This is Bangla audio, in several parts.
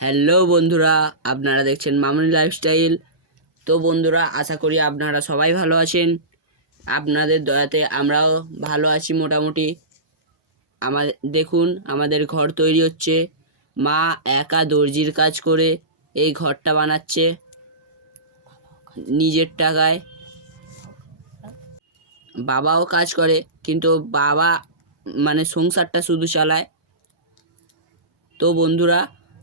হ্যালো বন্ধুরা, আপনারা দেখছেন মামুনি লাইফস্টাইল তো বন্ধুরা, আশা করি আপনারা সবাই ভালো আছেন। আপনাদের দয়াতে আমরাও ভালো আছি মোটামুটি। আমার দেখুন, আমাদের ঘর তৈরি হচ্ছে। মা একা দর্জির কাজ করে এই ঘরটা বানাচ্ছে নিজের টাকায়। বাবাও কাজ করে, কিন্তু বাবা মানে সংসারটা শুধু চালায়। তো বন্ধুরা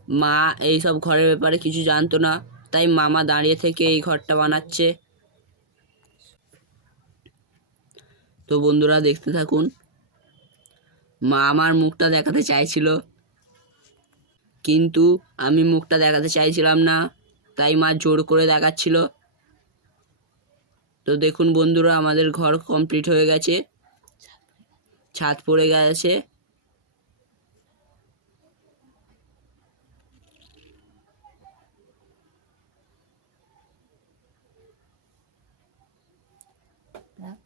মা এই সব ঘরের ব্যাপারে কিছু জানতো না। তাই মামা দাঁড়িয়ে থেকে এই ঘরটা বানাচ্ছে। তো বন্ধুরা, দেখতে থাকুন। মা আমার মুখটা দেখাতে চাইছিল। কিন্তু আমি মুখটা দেখাতে চাইছিলাম না, তাই মা জোর করে দেখাচ্ছিল। তো দেখুন বন্ধুরা, আমাদের ঘর কমপ্লিট হয়ে গেছে। ছাদ পড়ে গেছে।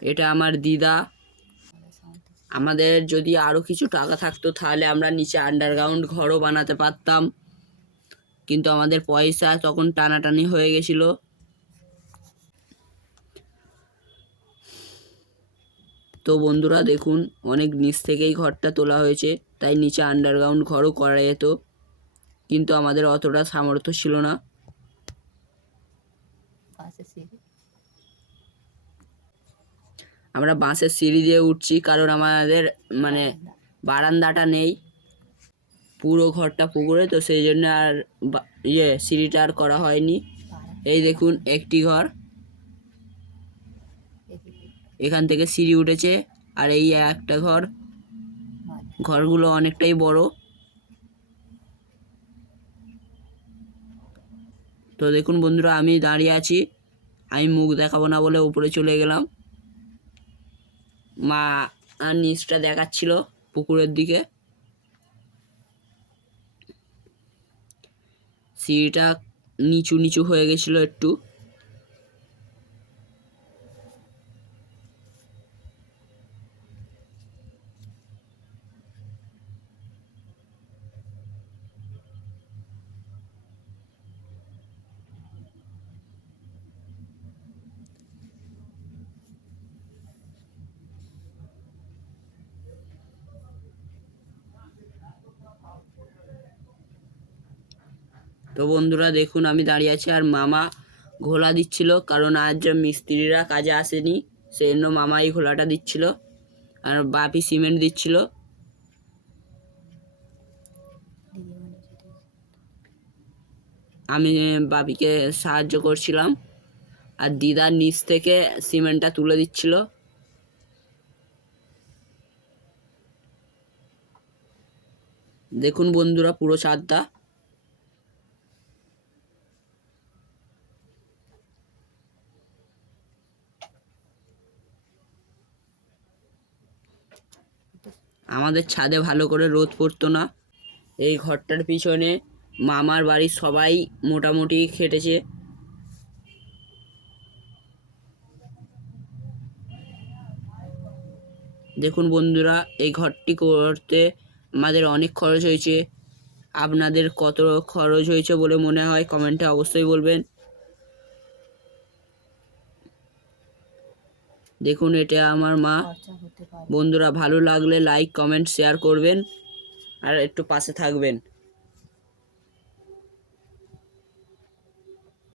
এটা আমার দিদা। আমাদের যদি আরও কিছু টাকা থাকতো, তাহলে আমরা নিচে আন্ডারগ্রাউন্ড ঘরও বানাতে পারতাম। কিন্তু আমাদের পয়সা তখন টানাটানি হয়ে গেছিল। তো বন্ধুরা দেখুন, অনেক নিচ থেকেই ঘরটা তোলা হয়েছে, তাই নিচে আন্ডারগ্রাউন্ড ঘরও করা যেত। কিন্তু আমাদের অতটা সামর্থ্য ছিল না পাশে সিঁড়ি আমরা বাঁশের সিঁড়ি দিয়ে উঠছি, কারণ আমাদের মানে বারান্দাটা নেই। পুরো ঘরটা পুকুরে, তো সেই জন্য আর ইয়ে সিঁড়িটা আর করা হয়নি। এই দেখুন, একটি ঘর। এখান থেকে সিঁড়ি উঠেছে, আর এই একটা ঘর। ঘরগুলো অনেকটাই বড়। তো দেখুন বন্ধুরা, আমি দাঁড়িয়ে আছি। আমি মুখ দেখাবো না বলে উপরে চলে গেলাম। মা নিচটা দেখাচ্ছিল পুকুরের দিকে। সিঁড়িটা নিচু নিচু হয়ে গেছিল একটু। তো বন্ধুরা দেখুন, আমি দাঁড়িয়ে আছি আর মামা ঘোলা দিচ্ছিল, কারণ আজ মিস্ত্রিরা কাজে আসেনি সেই জন্য মামা এই ঘোলাটা দিচ্ছিল আর বাপি সিমেন্ট দিচ্ছিল। আমি বাপিকে সাহায্য করছিলাম আর দিদার নিচ থেকে সিমেন্টটা তুলে দিচ্ছিল। দেখুন বন্ধুরা পুরো ছাদটা আমাদের ছাদে ভালো করে রোদ পড়তো না। এই ঘরটার পিছনে মামার বাড়ির সবাই মোটামুটি খেটেছে। দেখুন বন্ধুরা, এই ঘরটি করতে আমাদের অনেক খরচ হয়েছে। আপনাদের কত খরচ হয়েছে বলে মনে হয় কমেন্টে অবশ্যই বলবেন। দেখুন এটা আমার মা। বন্ধুরা ভালো লাগলে লাইক কমেন্ট শেয়ার করবেন। আর একটু পাশে থাকবেন।